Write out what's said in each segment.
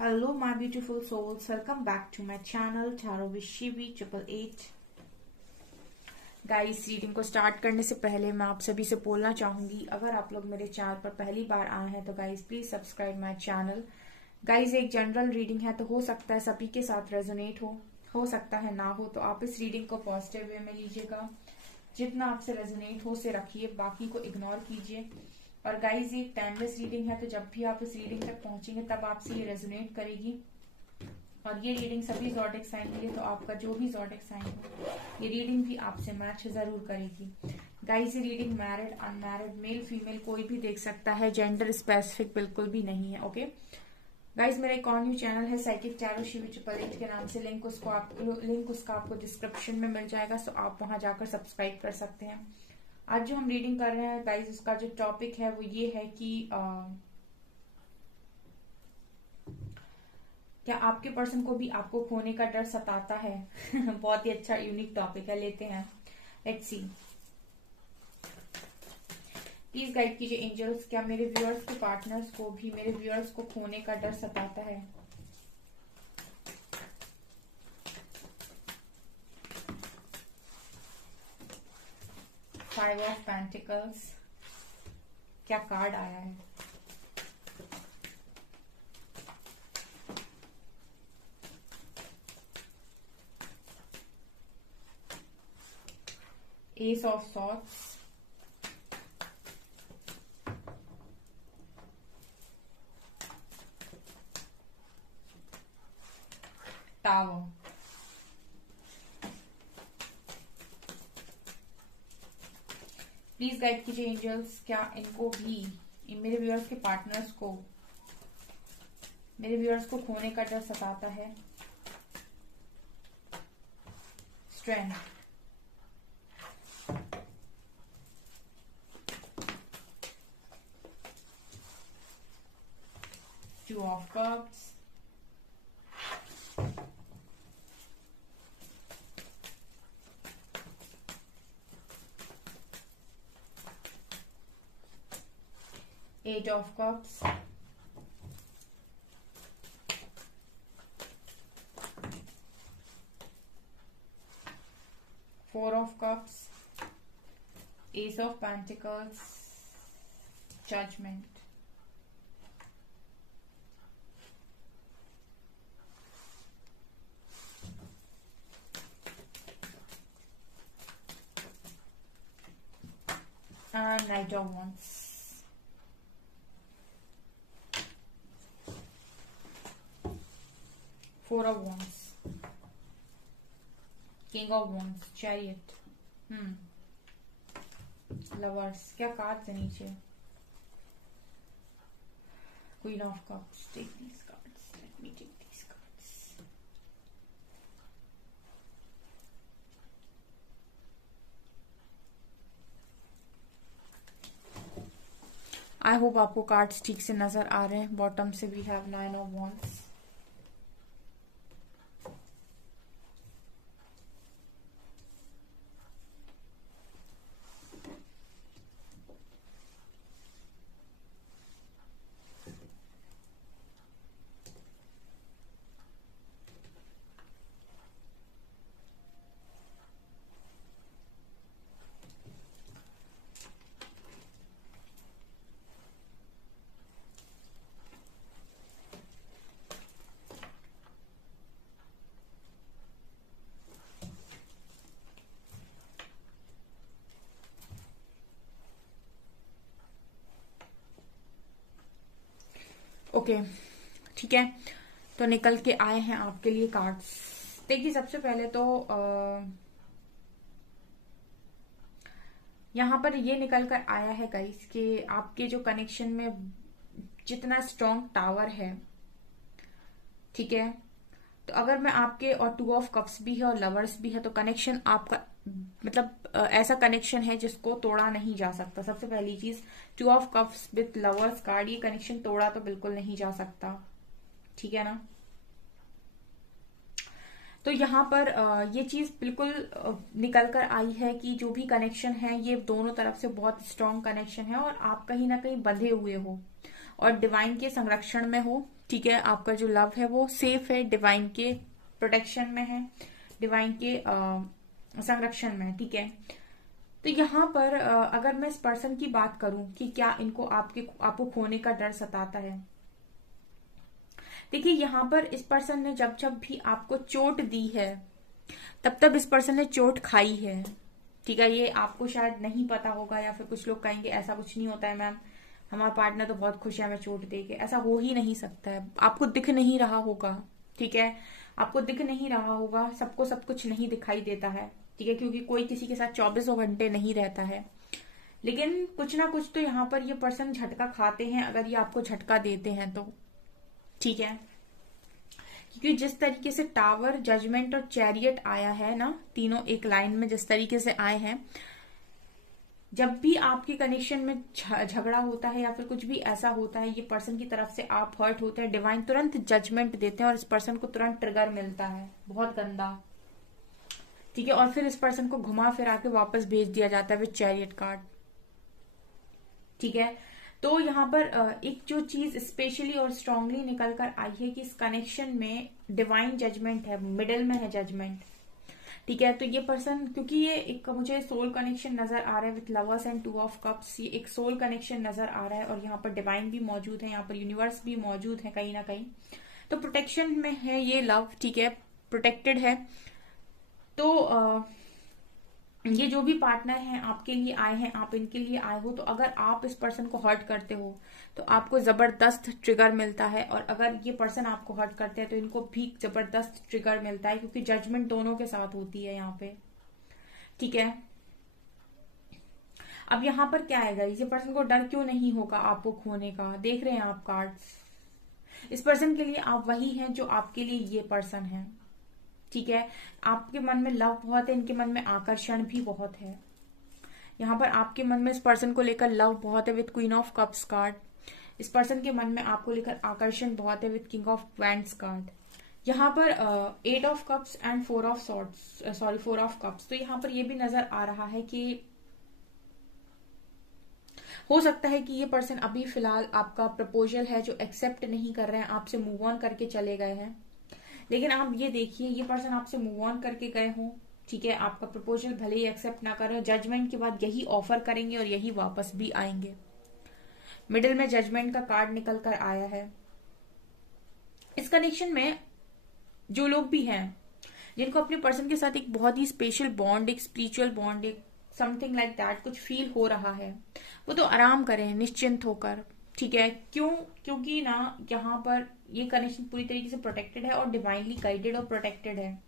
Hello my beautiful souls, welcome back to my channel Tarot with Shivi 888। Guys, reading को start करने से पहले मैं आप सभी से बोलना चाहूंगी, अगर आप लोग मेरे चैनल पर पहली बार आए हैं तो guys please subscribe my channel. Guys, एक जनरल रीडिंग है तो हो सकता है सभी के साथ रेजोनेट हो सकता है ना हो, तो आप इस रीडिंग को पॉजिटिव वे में लीजिएगा। जितना आपसे रेजोनेट हो से रखिए, बाकी को इग्नोर कीजिए। और गाइज, ये टाइमलेस रीडिंग है तो जब भी आप इस रीडिंग तक पहुंचेंगे तब आपसे ये रेजोनेट करेगी। और ये रीडिंग सभी ज़ोडिएक साइन के लिए, तो आपका जो भी ज़ोडिएक साइन हो ये रीडिंग भी आपसे मैच जरूर करेगी। गाइज, ये reading married unmarried male female कोई भी देख सकता है, जेंडर स्पेसिफिक बिल्कुल भी नहीं है। ओके गाइज, मेरा एक और न्यू चैनल है साइकिक टैरो शिवी 888 के नाम से, लिंक उसका आपको डिस्क्रिप्शन में मिल जाएगा, सो आप वहां जाकर सब्सक्राइब कर सकते हैं। आज जो हम रीडिंग कर रहे हैं गाइज, उसका जो टॉपिक है वो ये है कि क्या आपके पर्सन को भी आपको खोने का डर सताता है? बहुत ही अच्छा यूनिक टॉपिक है, लेते हैं, लेट्स सी। प्लीज गाइड कीजिए एंजल्स, क्या मेरे व्यूअर्स के पार्टनर्स को भी मेरे व्यूअर्स को खोने का डर सताता है? फाइव ऑफ पेंटिकल्स, क्या कार्ड आया है? S of swords, tower, please guide कीजिए एंजल्स, क्या इनको भी मेरे व्यूअर्स के पार्टनर्स को मेरे व्यूअर्स को खोने का डर सताता है? Strength, two of cups, eight of cups, four of cups, ace of pentacles, judgement. And Knight of Wands. Four of Wands. King of Wands. Chariot. Lovers. क्या कार्ड्स है नीचे? Queen of Cups. Take these cards. Let me take these cards. I hope आपको cards ठीक से नजर आ रहे हैं। बॉटम से we have 9 of wands, okay ठीक है। तो निकल के आए हैं आपके लिए कार्ड्स। देखिए, सबसे पहले तो यहाँ पर ये निकल कर आया है गाइस कि आपके जो कनेक्शन में जितना स्ट्रॉन्ग टावर है, ठीक है, तो अगर मैं आपके, और टू ऑफ कप्स भी है और लवर्स भी है, तो कनेक्शन आपका मतलब ऐसा कनेक्शन है जिसको तोड़ा नहीं जा सकता। सबसे पहली चीज, to of cups with lovers card, ये कनेक्शन तोड़ा तो बिल्कुल नहीं जा सकता, ठीक है ना। तो यहाँ पर ये चीज बिल्कुल निकल कर आई है कि जो भी कनेक्शन है ये दोनों तरफ से बहुत स्ट्रॉन्ग कनेक्शन है और आप कहीं ना कहीं बंधे हुए हो और डिवाइन के संरक्षण में हो। ठीक है, आपका जो लव है वो सेफ है, डिवाइन के प्रोटेक्शन में है, डिवाइन के संरक्षण में। ठीक है, तो यहाँ पर अगर मैं इस पर्सन की बात करूं कि क्या इनको आपको खोने का डर सताता है। देखिए, यहाँ पर इस पर्सन ने जब जब भी आपको चोट दी है तब तब इस पर्सन ने चोट खाई है। ठीक है, ये आपको शायद नहीं पता होगा, या फिर कुछ लोग कहेंगे ऐसा कुछ नहीं होता है मैम, हमारा पार्टनर तो बहुत खुश है हमें चोट दे के। ऐसा हो ही नहीं सकता है, आपको दिख नहीं रहा होगा। ठीक है, आपको दिख नहीं रहा होगा, सबको सब कुछ नहीं दिखाई देता है। ठीक है, क्योंकि कोई किसी के साथ 24 घंटे नहीं रहता है, लेकिन कुछ ना कुछ तो यहाँ पर ये पर्सन झटका खाते हैं अगर ये आपको झटका देते हैं तो। ठीक है, क्योंकि जिस तरीके से टावर, जजमेंट और चैरियट आया है ना, तीनों एक लाइन में जिस तरीके से आए हैं, जब भी आपके कनेक्शन में झगड़ा होता है या फिर कुछ भी ऐसा होता है, ये पर्सन की तरफ से आप हर्ट होते हैं, डिवाइन तुरंत जजमेंट देते हैं और इस पर्सन को तुरंत ट्रिगर मिलता है, बहुत गंदा। ठीक है, और फिर इस पर्सन को घुमा फिरा के वापस भेज दिया जाता है विद चैरियट कार्ड। ठीक है, तो यहाँ पर एक जो चीज स्पेशली और स्ट्रांगली निकल कर आई है कि इस कनेक्शन में डिवाइन जजमेंट है, मिडिल में है जजमेंट। ठीक है, तो ये पर्सन, क्योंकि ये एक मुझे सोल कनेक्शन नजर आ रहा है with lovers and 2 of cups, ये एक सोल कनेक्शन नजर आ रहा है और यहाँ पर डिवाइन भी मौजूद है, यहाँ पर यूनिवर्स भी मौजूद है कहीं ना कहीं, तो प्रोटेक्शन में है ये लव। ठीक है, प्रोटेक्टेड है। तो ये जो भी पार्टनर हैं आपके लिए आए हैं, आप इनके लिए आए हो, तो अगर आप इस पर्सन को हर्ट करते हो तो आपको जबरदस्त ट्रिगर मिलता है, और अगर ये पर्सन आपको हर्ट करते हैं तो इनको भी जबरदस्त ट्रिगर मिलता है, क्योंकि जजमेंट दोनों के साथ होती है यहाँ पे। ठीक है, अब यहाँ पर क्या आएगा, इस पर्सन को डर क्यों नहीं होगा आपको खोने का। देख रहे हैं आप कार्ड्स, इस पर्सन के लिए आप वही हैं जो आपके लिए ये पर्सन है। ठीक है, आपके मन में लव बहुत है, इनके मन में आकर्षण भी बहुत है। यहाँ पर आपके मन में इस पर्सन को लेकर लव बहुत है with queen of cups card, इस पर्सन के मन में आपको लेकर आकर्षण बहुत है with king of wands card. यहाँ पर 8 of cups and 4 of swords, 4 of cups, तो यहाँ पर ये भी नजर आ रहा है कि हो सकता है कि ये पर्सन अभी फिलहाल आपका प्रपोजल है जो एक्सेप्ट नहीं कर रहे हैं, आपसे मूव ऑन करके चले गए हैं। लेकिन आप ये देखिए, ये पर्सन आपसे मूव ऑन करके गए हो। ठीक है, आपका प्रपोजल भले ही एक्सेप्ट ना करें, जजमेंट के बाद यही ऑफर करेंगे और यही वापस भी आएंगे। मिडिल में जजमेंट का कार्ड निकल कर आया है। इस कनेक्शन में जो लोग भी हैं जिनको अपने पर्सन के साथ एक बहुत ही स्पेशल बॉन्ड, एक स्पिरिचुअल बॉन्ड, एक समथिंग लाइक दैट कुछ फील हो रहा है, वो तो आराम करें निश्चिंत होकर। ठीक है, क्योंकि ना यहाँ पर ये कनेक्शन पूरी तरीके से प्रोटेक्टेड है और डिवाइनली गाइडेड और प्रोटेक्टेड है।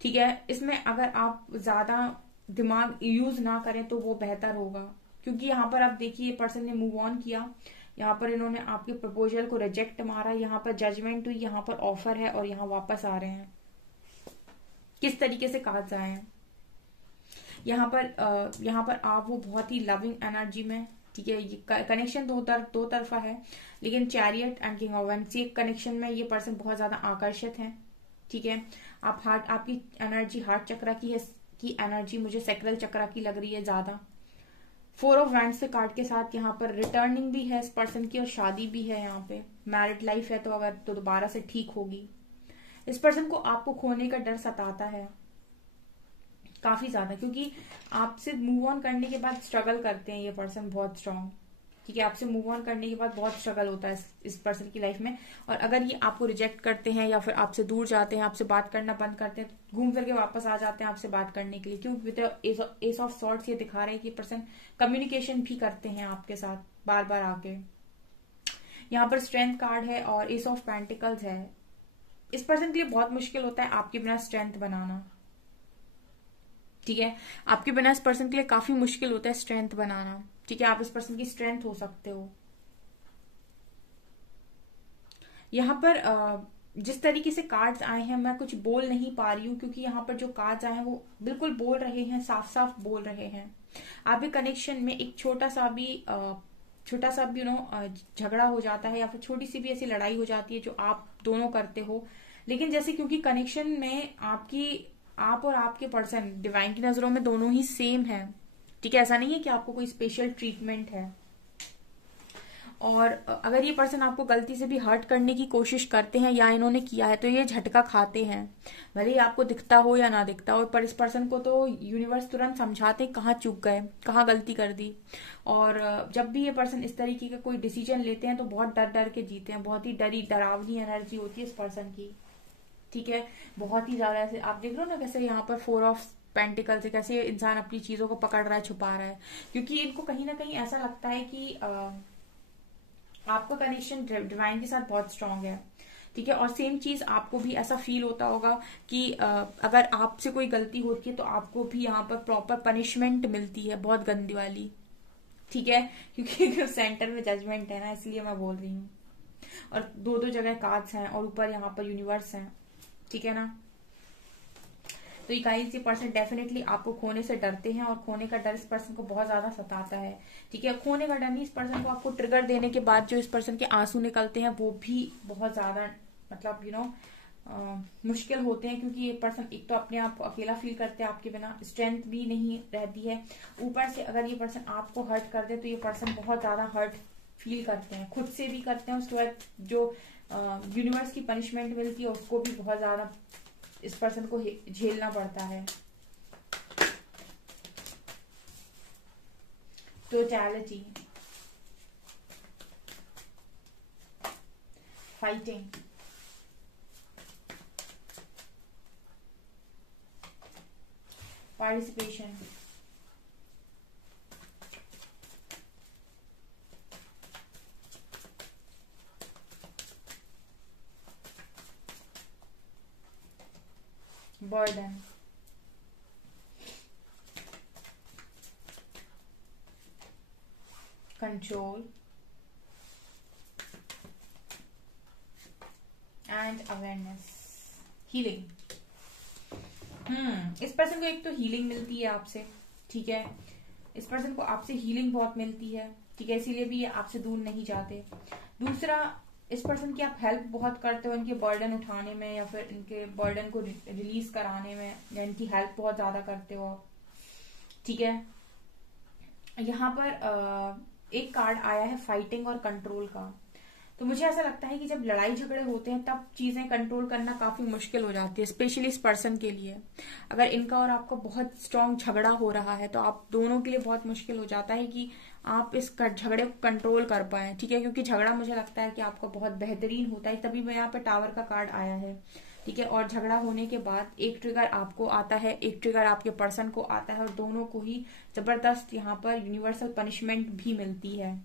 ठीक है, इसमें अगर आप ज्यादा दिमाग यूज ना करें तो वो बेहतर होगा, क्योंकि यहाँ पर आप देखिए पर्सन ने मूव ऑन किया, यहाँ पर इन्होंने आपके प्रपोजल को रिजेक्ट मारा, यहाँ पर जजमेंट हुई, यहाँ पर ऑफर है और यहाँ वापस आ रहे हैं। किस तरीके से कार्ड्स आए हैं यहाँ पर आप वो बहुत ही लविंग एनर्जी में। ठीक है, ये कनेक्शन दो तरफा है, लेकिन chariot and king of wands ये कनेक्शन में ये पर्सन बहुत ज्यादा आकर्षित है। ठीक है, आपकी एनर्जी हार्ट चक्रा की एनर्जी मुझे सैक्रल चक्रा की लग रही है ज्यादा। 4 ऑफ वैंड्स के कार्ड के साथ यहाँ पर रिटर्निंग भी है इस पर्सन की और शादी भी है। यहाँ पे मैरिड लाइफ है तो अगर तो दोबारा से ठीक होगी। इस पर्सन को आपको खोने का डर सताता है काफी ज्यादा, क्योंकि आपसे मूव ऑन करने के बाद स्ट्रगल करते हैं ये पर्सन बहुत स्ट्रांग। ठीक है, आपसे मूव ऑन करने के बाद बहुत स्ट्रगल होता है इस पर्सन की लाइफ में, और अगर ये आपको रिजेक्ट करते हैं या फिर आपसे दूर जाते हैं, आपसे बात करना बंद करते हैं, घूम फिर के वापस आ जाते हैं आपसे बात करने के लिए, क्योंकि एस ऑफ सॉर्ड्स ये दिखा रहे हैं कि पर्सन कम्युनिकेशन भी करते हैं आपके साथ बार बार आके। यहाँ पर स्ट्रेंथ कार्ड है और एस ऑफ पेंटिकल्स है। इस पर्सन के लिए बहुत मुश्किल होता है आपके बिना स्ट्रेंथ बनाना। ठीक है, आपके बिना इस पर्सन के लिए काफी मुश्किल होता है स्ट्रेंथ बनाना। ठीक है, आप इस पर्सन की स्ट्रेंथ हो सकते हो। यहाँ पर जिस तरीके से कार्ड्स आए हैं मैं कुछ बोल नहीं पा रही हूँ, क्योंकि यहाँ पर जो कार्ड्स आए हैं वो बिल्कुल बोल रहे हैं, साफ साफ बोल रहे हैं। आपके कनेक्शन में एक छोटा सा भी झगड़ा हो जाता है या फिर छोटी सी भी ऐसी लड़ाई हो जाती है जो आप दोनों करते हो, लेकिन जैसे क्योंकि कनेक्शन में आप और आपके पर्सन डिवाइन की नजरों में दोनों ही सेम है। ठीक है, ऐसा नहीं है कि आपको कोई स्पेशल ट्रीटमेंट है। और अगर ये पर्सन आपको गलती से भी हर्ट करने की कोशिश करते हैं या इन्होंने किया है तो ये झटका खाते हैं, भले ही आपको दिखता हो या ना दिखता हो, पर इस पर्सन को तो यूनिवर्स तुरंत समझाते हैं कहाँ चूक गए, कहाँ गलती कर दी। और जब भी ये पर्सन इस तरीके का कोई डिसीजन लेते हैं तो बहुत डर डर के जीते हैं, बहुत ही डरावनी एनर्जी होती है इस पर्सन की, ठीक है। बहुत ही ज्यादा ऐसे आप देख रहे हो ना कैसे यहाँ पर 4 ऑफ पेंटिकल से कैसे इंसान अपनी चीजों को पकड़ रहा है, छुपा रहा है, क्योंकि इनको कहीं ना कहीं ऐसा लगता है कि आपका कनेक्शन डिवाइन के साथ बहुत स्ट्रांग है, ठीक है। और सेम चीज आपको भी ऐसा फील होता होगा कि अगर आपसे कोई गलती होती है तो आपको भी यहाँ पर प्रॉपर पनिशमेंट मिलती है, बहुत गंदी वाली, ठीक है, क्योंकि सेंटर में जजमेंट है ना, इसलिए मैं बोल रही हूँ। और दो दो जगह कार्ड्स हैं और ऊपर यहाँ पर यूनिवर्स है, ठीक है ना। तो ये गाइस, ये पर्सन डेफिनेटली आपको खोने से डरते हैं और खोने का डर इस पर्सन को बहुत ज्यादा सताता है, ठीक है। खोने का डर नहीं, इस पर्सन को आपको ट्रिगर देने के बाद जो इस पर्सन के आंसू निकलते हैं वो भी बहुत ज्यादा मतलब मुश्किल होते हैं, क्योंकि ये पर्सन एक तो अपने आप को अकेला फील करते हैं, आपके बिना स्ट्रेंथ भी नहीं रहती है। ऊपर से अगर ये पर्सन आपको हर्ट कर दे तो ये पर्सन बहुत ज्यादा हर्ट फील करते हैं, खुद से भी करते हैं, उसके बाद जो यूनिवर्स की पनिशमेंट मिलती है उसको भी बहुत ज्यादा इस पर्सन को झेलना पड़ता है। Totality, fighting, participation, burden, control and awareness, healing. इस पर्सन को एक तो हीलिंग मिलती है आपसे, ठीक है, इस पर्सन को आपसे हीलिंग बहुत मिलती है, ठीक है, इसीलिए भी ये आपसे दूर नहीं जाते। दूसरा, इस पर्सन की आप हेल्प बहुत करते हो इनके बर्डन उठाने में या फिर इनके बर्डन को रिलीज कराने में, या इनकी हेल्प बहुत ज्यादा करते हो, ठीक है। यहाँ पर एक कार्ड आया है फाइटिंग और कंट्रोल का। तो मुझे ऐसा लगता है कि जब लड़ाई झगड़े होते हैं तब चीजें कंट्रोल करना काफी मुश्किल हो जाती है, स्पेशली इस पर्सन के लिए। अगर इनका और आपका बहुत स्ट्रांग झगड़ा हो रहा है तो आप दोनों के लिए बहुत मुश्किल हो जाता है कि आप इस झगड़े को कंट्रोल कर पाए, ठीक है, क्योंकि झगड़ा मुझे लगता है कि आपका बहुत बेहतरीन होता है, तभी मैं यहाँ पे टावर का कार्ड आया है, ठीक है। और झगड़ा होने के बाद एक ट्रिगर आपको आता है, एक ट्रिगर आपके पर्सन को आता है, और दोनों को ही जबरदस्त यहाँ पर यूनिवर्सल पनिशमेंट भी मिलती है,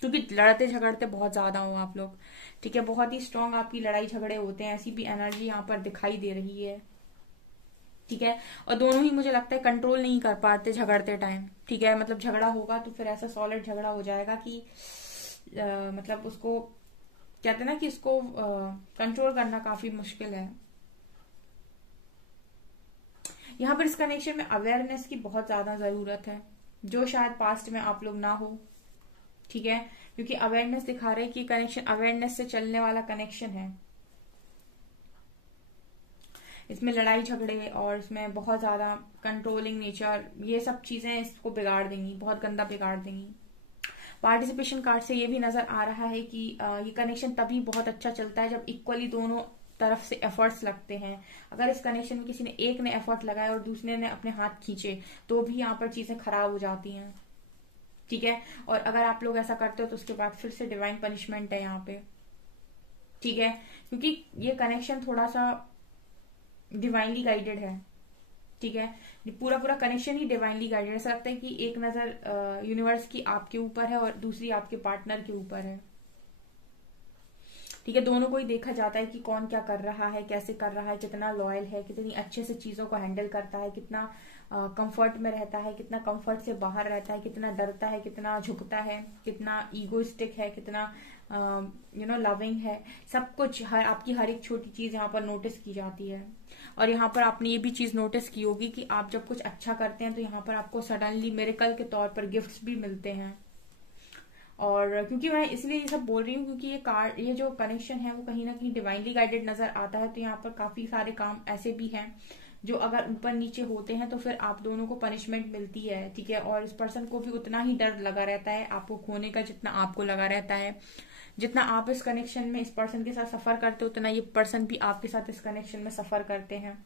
क्योंकि लड़ते झगड़ते बहुत ज्यादा हो आप लोग, ठीक है, बहुत ही स्ट्रांग आपकी लड़ाई झगड़े होते हैं, ऐसी भी एनर्जी यहाँ पर दिखाई दे रही है, ठीक है। और दोनों ही मुझे लगता है कंट्रोल नहीं कर पाते झगड़ते टाइम, ठीक है, मतलब झगड़ा होगा तो फिर ऐसा सॉलिड झगड़ा हो जाएगा कि मतलब उसको कहते हैं ना कि इसको कंट्रोल करना काफी मुश्किल है। यहाँ पर इस कनेक्शन में अवेयरनेस की बहुत ज्यादा जरूरत है, जो शायद पास्ट में आप लोग ना हो, ठीक है, क्योंकि अवेयरनेस दिखा रहे हैं कि कनेक्शन अवेयरनेस से चलने वाला कनेक्शन है। इसमें लड़ाई झगड़े और इसमें बहुत ज्यादा कंट्रोलिंग नेचर, ये सब चीजें इसको बिगाड़ देंगी, बहुत गंदा बिगाड़ देंगी। पार्टिसिपेशन कार्ड से ये भी नजर आ रहा है कि ये कनेक्शन तभी बहुत अच्छा चलता है जब इक्वली दोनों तरफ से एफर्ट्स लगते हैं। अगर इस कनेक्शन में किसी ने एक ने एफर्ट लगाया और दूसरे ने अपने हाथ खींचे तो भी यहाँ पर चीजें खराब हो जाती हैं, ठीक है। और अगर आप लोग ऐसा करते हो तो उसके बाद फिर से डिवाइन पनिशमेंट है यहाँ पे, ठीक है, क्योंकि ये कनेक्शन थोड़ा सा डिवाइनली गाइडेड है, ठीक है, पूरा पूरा कनेक्शन ही डिवाइनली गाइडेड। ऐसा लगता है कि एक नजर यूनिवर्स की आपके ऊपर है और दूसरी आपके पार्टनर के ऊपर है, ठीक है। दोनों को ही देखा जाता है कि कौन क्या कर रहा है, कैसे कर रहा है, कितना लॉयल है, कितनी अच्छे से चीजों को हैंडल करता है, कितना कंफर्ट में रहता है, कितना कंफर्ट से बाहर रहता है, कितना डरता है, कितना झुकता है, कितना ईगोइस्टिक है, कितना लविंग है। सब कुछ आपकी हर एक छोटी चीज यहाँ पर नोटिस की जाती है। और यहाँ पर आपने ये भी चीज नोटिस की होगी कि आप जब कुछ अच्छा करते हैं तो यहाँ पर आपको सडनली मिरेकल के तौर पर गिफ्ट्स भी मिलते हैं। और क्योंकि मैं इसलिए ये सब बोल रही हूँ क्योंकि ये जो कनेक्शन है वो कहीं ना कहीं डिवाइनली गाइडेड नजर आता है। तो यहाँ पर काफी सारे काम ऐसे भी हैं जो अगर ऊपर नीचे होते हैं तो फिर आप दोनों को पनिशमेंट मिलती है, ठीक है। और इस पर्सन को भी उतना ही डर लगा रहता है आपको खोने का जितना आपको लगा रहता है। जितना आप इस कनेक्शन में इस पर्सन के साथ सफर करते हो उतना ये पर्सन भी आपके साथ इस कनेक्शन में सफर करते हैं।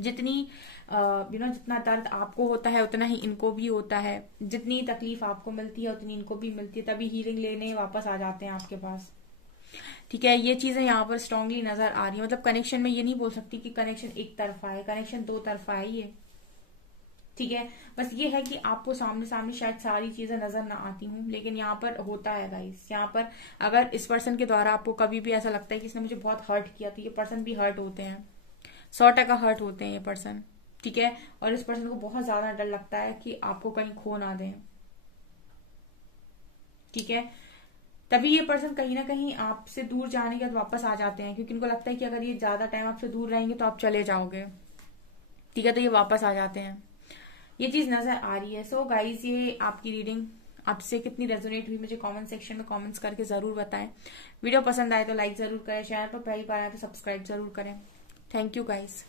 जितनी जितना दर्द आपको होता है उतना ही इनको भी होता है, जितनी तकलीफ आपको मिलती है उतनी इनको भी मिलती है, तभी हीलिंग लेने वापस आ जाते हैं आपके पास, ठीक है। ये चीजें यहाँ पर स्ट्रांगली नजर आ रही है। मतलब कनेक्शन में ये नहीं बोल सकती कि कनेक्शन एक तरफा है, कनेक्शन दो तरफा है ये, ठीक है। बस ये है कि आपको सामने सामने शायद सारी चीजें नजर ना आती हूँ, लेकिन यहाँ पर होता है गाइस। यहाँ पर अगर इस पर्सन के द्वारा आपको कभी भी ऐसा लगता है कि इसने मुझे बहुत हर्ट किया, तो ये पर्सन भी हर्ट होते हैं, 100% हर्ट होते हैं ये पर्सन, ठीक है। और इस पर्सन को बहुत ज्यादा डर लगता है कि आपको कहीं खो ना दें, ठीक है। तभी ये पर्सन कहीं ना कहीं आपसे दूर जाने के बाद वापस आ जाते हैं, क्योंकि इनको लगता है कि अगर ये ज्यादा टाइम आपसे दूर रहेंगे तो आप चले जाओगे, ठीक है। तो ये वापस आ जाते हैं, ये चीज नजर आ रही है। सो गाइज, ये आपकी रीडिंग आपसे कितनी रेजोनेट हुई मुझे कमेंट सेक्शन में कमेंट्स करके जरूर बताएं। वीडियो पसंद आए तो लाइक जरूर करें, चैनल पर पहली बार आए तो सब्सक्राइब जरूर करें। Thank you guys.